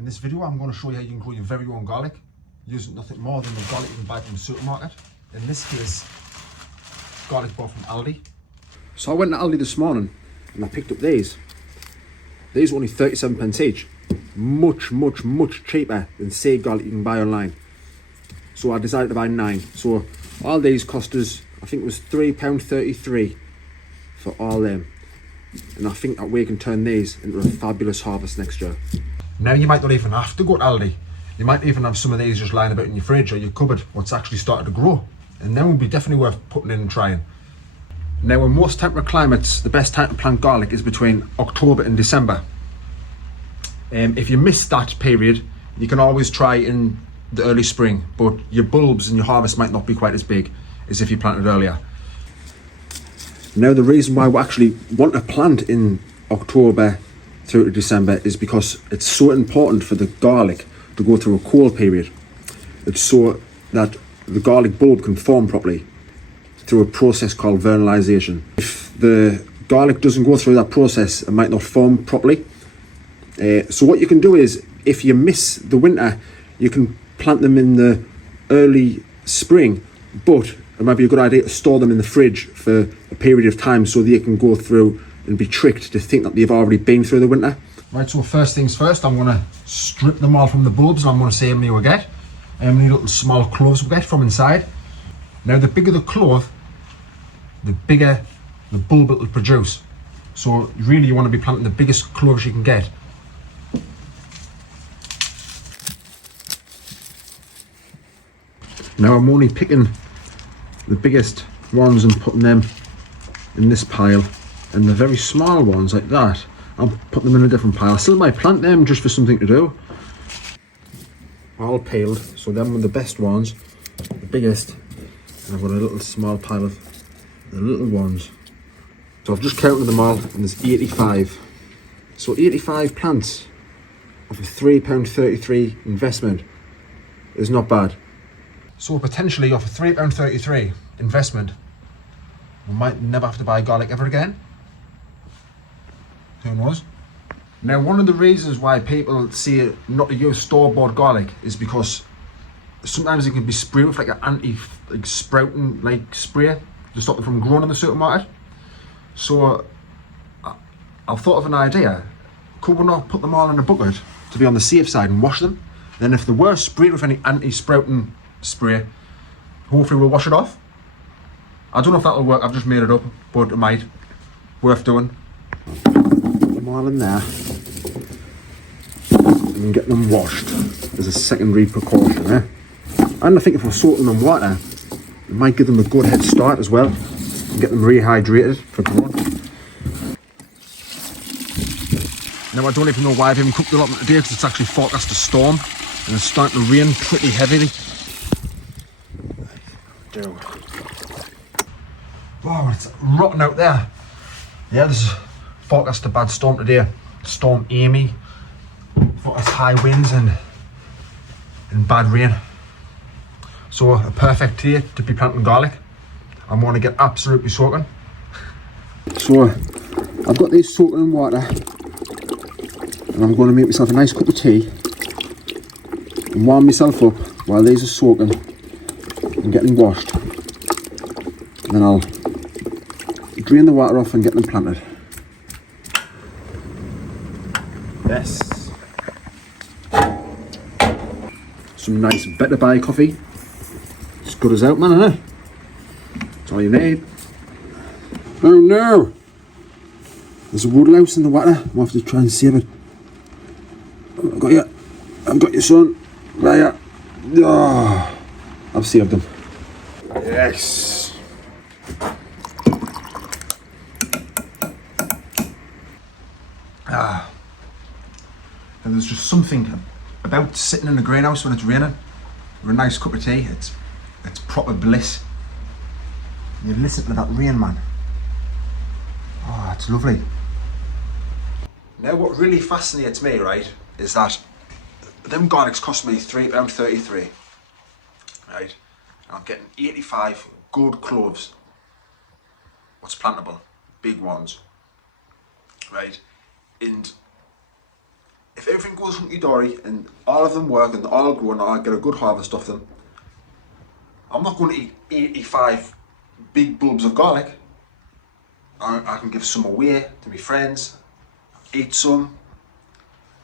In this video, I'm going to show you how you can grow your very own garlic using nothing more than the garlic you can buy from the supermarket. In this case, garlic bought from Aldi. So I went to Aldi this morning and I picked up these. These are only 37p each. Much cheaper than say garlic you can buy online. So I decided to buy 9. So all these cost us, I think it was £3.33 for all them. And I think that we can turn these into a fabulous harvest next year. Now you might not even have to go to Aldi. You might even have some of these just lying about in your fridge or your cupboard, what's actually started to grow. And then would be definitely worth putting in and trying. Now in most temperate climates, the best time to plant garlic is between October and December. If you miss that period, you can always try in the early spring, but your bulbs and your harvest might not be quite as big as if you planted earlier. Now the reason why we actually want to plant in October through to December is because it's so important for the garlic to go through a cool period. It's so that the garlic bulb can form properly through a process called vernalization. If the garlic doesn't go through that process, it might not form properly. So what you can do is, if you miss the winter, you can plant them in the early spring, but it might be a good idea to store them in the fridge for a period of time so that you can go through and be tricked to think that they've already been through the winter. Right, so first things first, I'm going to strip them all from the bulbs and I'm going to see how many we get. How many little small cloves we get from inside. Now the bigger the clove, the bigger the bulb it will produce. So really you want to be planting the biggest cloves you can get. Now I'm only picking the biggest ones and putting them in this pile, and the very small ones like that, I'll put them in a different pile. I still might plant them just for something to do. All peeled, so them are the best ones, the biggest, and I've got a little small pile of the little ones. So I've just counted them all, and there's 85. So 85 plants of a £3.33 investment is not bad. So potentially off a £3.33 investment, we might never have to buy garlic ever again. Who knows? Now one of the reasons why people say not to use store-bought garlic is because sometimes it can be sprayed with like an anti-sprouting like spray to stop them from growing in the supermarket. So I've thought of an idea. Could we not put them all in a bucket to be on the safe side and wash them? Then if they were sprayed with any anti-sprouting spray, hopefully we'll wash it off. I don't know if that'll work, I've just made it up, but it might. Worth doing. Put them all in there and get them washed as a secondary precaution, eh? And I think if we're soaking them in water, it might give them a good head start as well and get them rehydrated for growing. Now I don't even know why I've even cooked the allotment today, because it's actually forecast to storm and it's starting to rain pretty heavily. Wow, it's rotten out there. Yeah, there's forecast a bad storm today. Storm Amy. Forecast high winds and bad rain. So a perfect day to be planting garlic. I'm going to get absolutely soaking. So I've got these soaking in water, and I'm going to make myself a nice cup of tea and warm myself up while these are soaking and getting washed. And then I'll drain the water off and get them planted. Yes. Some nice Better Buy coffee. As good as out, man, isn't it? That's all you need. Oh no! There's a woodlouse in the water. We'll have to try and save it. Oh, I've got you. I've got you, son. There you are. Oh, I've saved them. Yes. And there's just something about sitting in a greenhouse when it's raining with a nice cup of tea. It's proper bliss. You listen to that rain, man. Oh, it's lovely. Now what really fascinates me, right, is that them garlics cost me £3.33, right? And I'm getting 85 good cloves. What's plantable? Big ones, right? And if everything goes hunky-dory and all of them work and all grow and I get a good harvest of them, I'm not going to eat 85 big bulbs of garlic. I can give some away to my friends, eat some,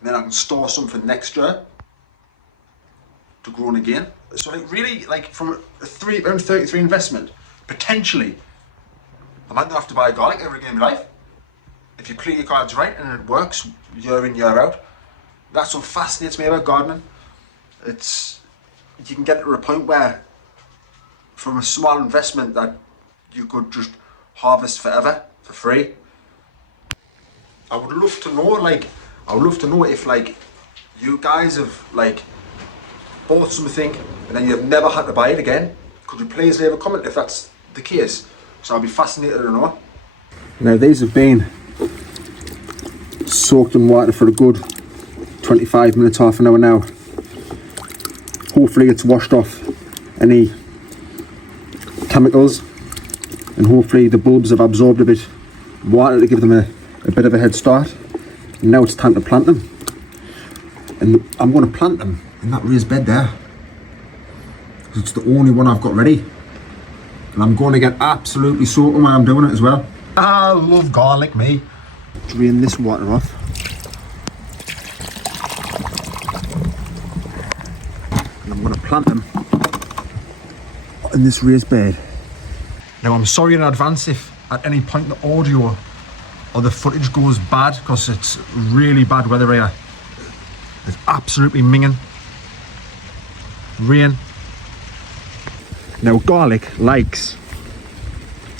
and then I can store some for next year to grow again. So like really, like from around 33 investment, potentially, I might not have to buy garlic every day in my life. If you play your cards right and it works year in, year out. That's what fascinates me about gardening. You can get to a point where from a small investment that you could just harvest forever for free. I would love to know if like you guys have like bought something and then you've never had to buy it again. Could you please leave a comment if that's the case? So I'd be fascinated to know. Now these have been soaked in water for a good 25 minutes, half an hour now. Hopefully it's washed off any chemicals and hopefully the bulbs have absorbed a bit of water to give them a bit of a head start. And now it's time to plant them. And I'm going to plant them in that raised bed there. It's the only one I've got ready. And I'm going to get absolutely soaked while I'm doing it as well. I love garlic, me. Drain this water off. And I'm going to plant them in this raised bed. Now I'm sorry in advance if at any point the audio or the footage goes bad, because it's really bad weather here. It's absolutely minging. Rain. Now garlic likes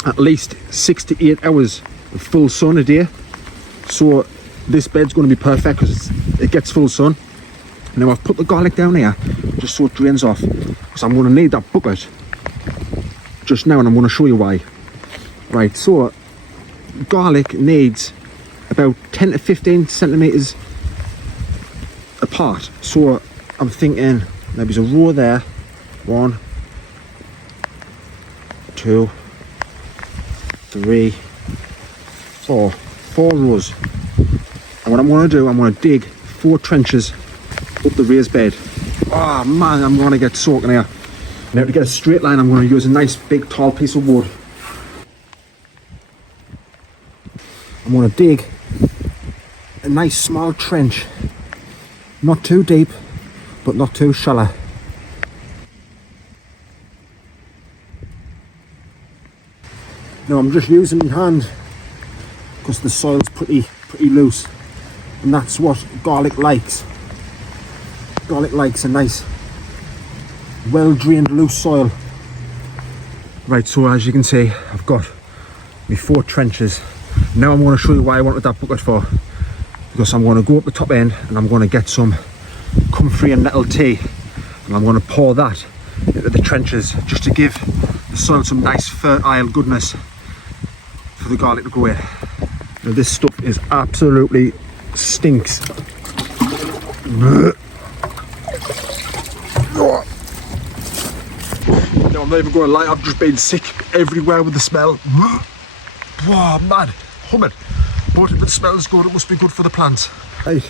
at least 6 to 8 hours of full sun a day. So this bed's going to be perfect because it gets full sun. Now I've put the garlic down here just so it drains off, because I'm going to need that bucket just now and I'm going to show you why. Right, so garlic needs about 10 to 15 centimetres apart. So I'm thinking maybe there's a row there. 1, 2, 3, 4. 4 rows. And what I'm going to do, I'm going to dig 4 trenches up the raised bed. Oh man, I'm going to get soaking here. Now to get a straight line, I'm going to use a nice big tall piece of wood. I'm going to dig a nice small trench. Not too deep, but not too shallow. Now I'm just using my hand because the soil's pretty loose, and that's what garlic likes. Garlic likes a nice, well drained, loose soil. Right, so as you can see, I've got my 4 trenches. Now I'm going to show you why I wanted that bucket for, because I'm going to go up the top end and I'm going to get some comfrey and nettle tea, and I'm going to pour that into the trenches just to give the soil some nice fertile goodness for the garlic to grow in. Now this stuff is absolutely stinks. Now I'm not even going to lie, I've just been sick everywhere with the smell. Wow, man, humming. But if it smells good, it must be good for the plants. Right.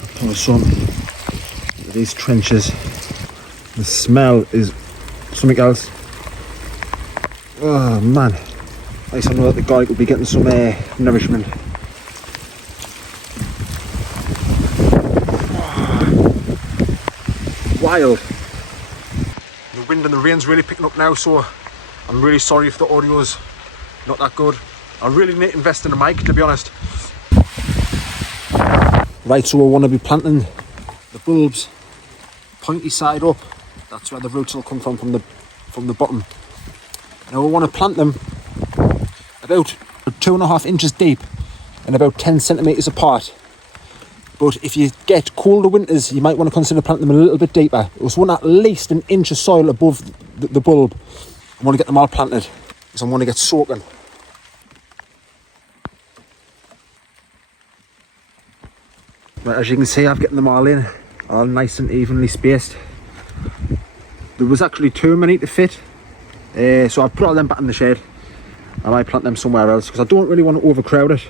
I'll pour some of these trenches. The smell is something else. Oh man, at least I know that the garlic will be getting some nourishment. Wild. The wind and the rain's really picking up now, so I'm really sorry if the audio's not that good. I really need to invest in a mic, to be honest. Right, so we want to be planting the bulbs pointy side up. That's where the roots will come from the bottom. Now we want to plant them about 2.5 inches deep and about 10 centimetres apart. But if you get colder winters, you might want to consider planting them a little bit deeper. We want at least 1 inch of soil above the bulb. I want to get them all planted because I want to get soaking. Right, as you can see, I've getting them all in, all nice and evenly spaced. There was actually too many to fit, so I've put all them back in the shed. I might plant them somewhere else because I don't really want to overcrowd it.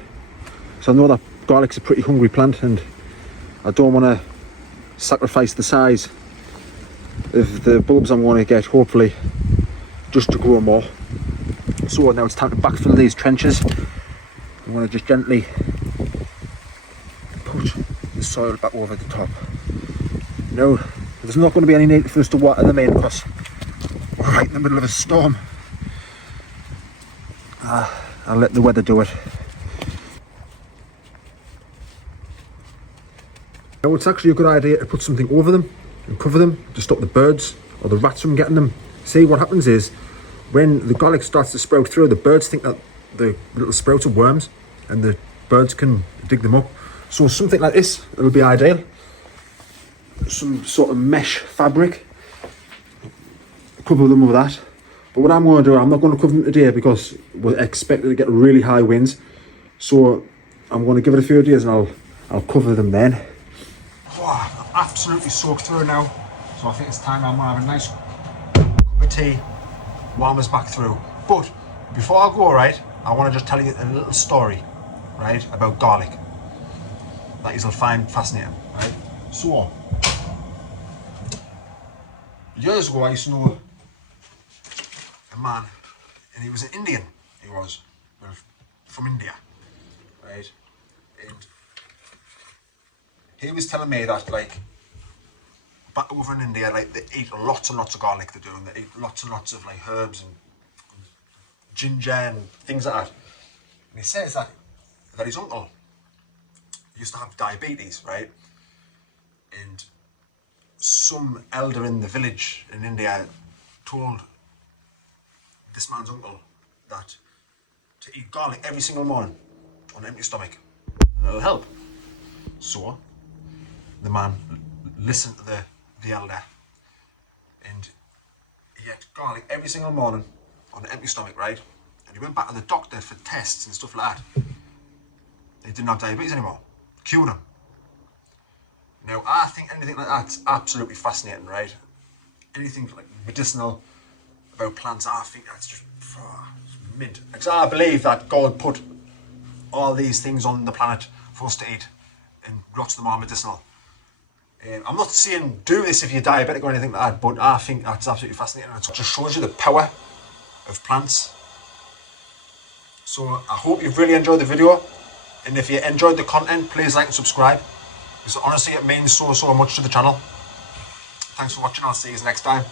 So I know that garlic's a pretty hungry plant and I don't want to sacrifice the size of the bulbs I'm going to get, hopefully, just to grow more. So now it's time to backfill these trenches. I'm going to just gently put the soil back over the top. Now, there's not going to be any need for us to water them in because we're right in the middle of a storm. I'll let the weather do it. Now it's actually a good idea to put something over them and cover them to stop the birds or the rats from getting them. See, what happens is when the garlic starts to sprout through, the birds think that the little sprouts are worms and the birds can dig them up. So something like this, it'll be ideal. Some sort of mesh fabric, cover them with that. But what I'm going to do, I'm not going to cover them today because we're expected to get really high winds. So I'm going to give it a few days and I'll cover them then. Oh, I'm absolutely soaked through now. So I think it's time I'm going to have a nice cup of tea, warm us back through. But before I go, right, I want to just tell you a little story, right, about garlic that you'll find fascinating, right? So, years ago I used to know a man, and he was an Indian, he was, well, from India, right, and he was telling me that, like, back over in India, like, they eat lots and lots of garlic, they do, and they eat lots and lots of, like, herbs and ginger and things like that. And he says that his uncle used to have diabetes, right, and some elder in the village in India told this man's uncle that to eat garlic every single morning on an empty stomach, and it'll help. So the man listened to the elder and he ate garlic every single morning on an empty stomach, right? And he went back to the doctor for tests and stuff like that. He didn't have diabetes anymore. Cured him. Now, I think anything like that's absolutely fascinating, right? Anything like medicinal about plants, I think that's just mint. Because I believe that God put all these things on the planet for us to eat, and lots of them are medicinal. I'm not saying do this if you're diabetic or anything like that, but I think that's absolutely fascinating. It just shows you the power of plants. So I hope you've really enjoyed the video, and if you enjoyed the content, please like and subscribe, because honestly it means so much to the channel. Thanks for watching, I'll see you next time.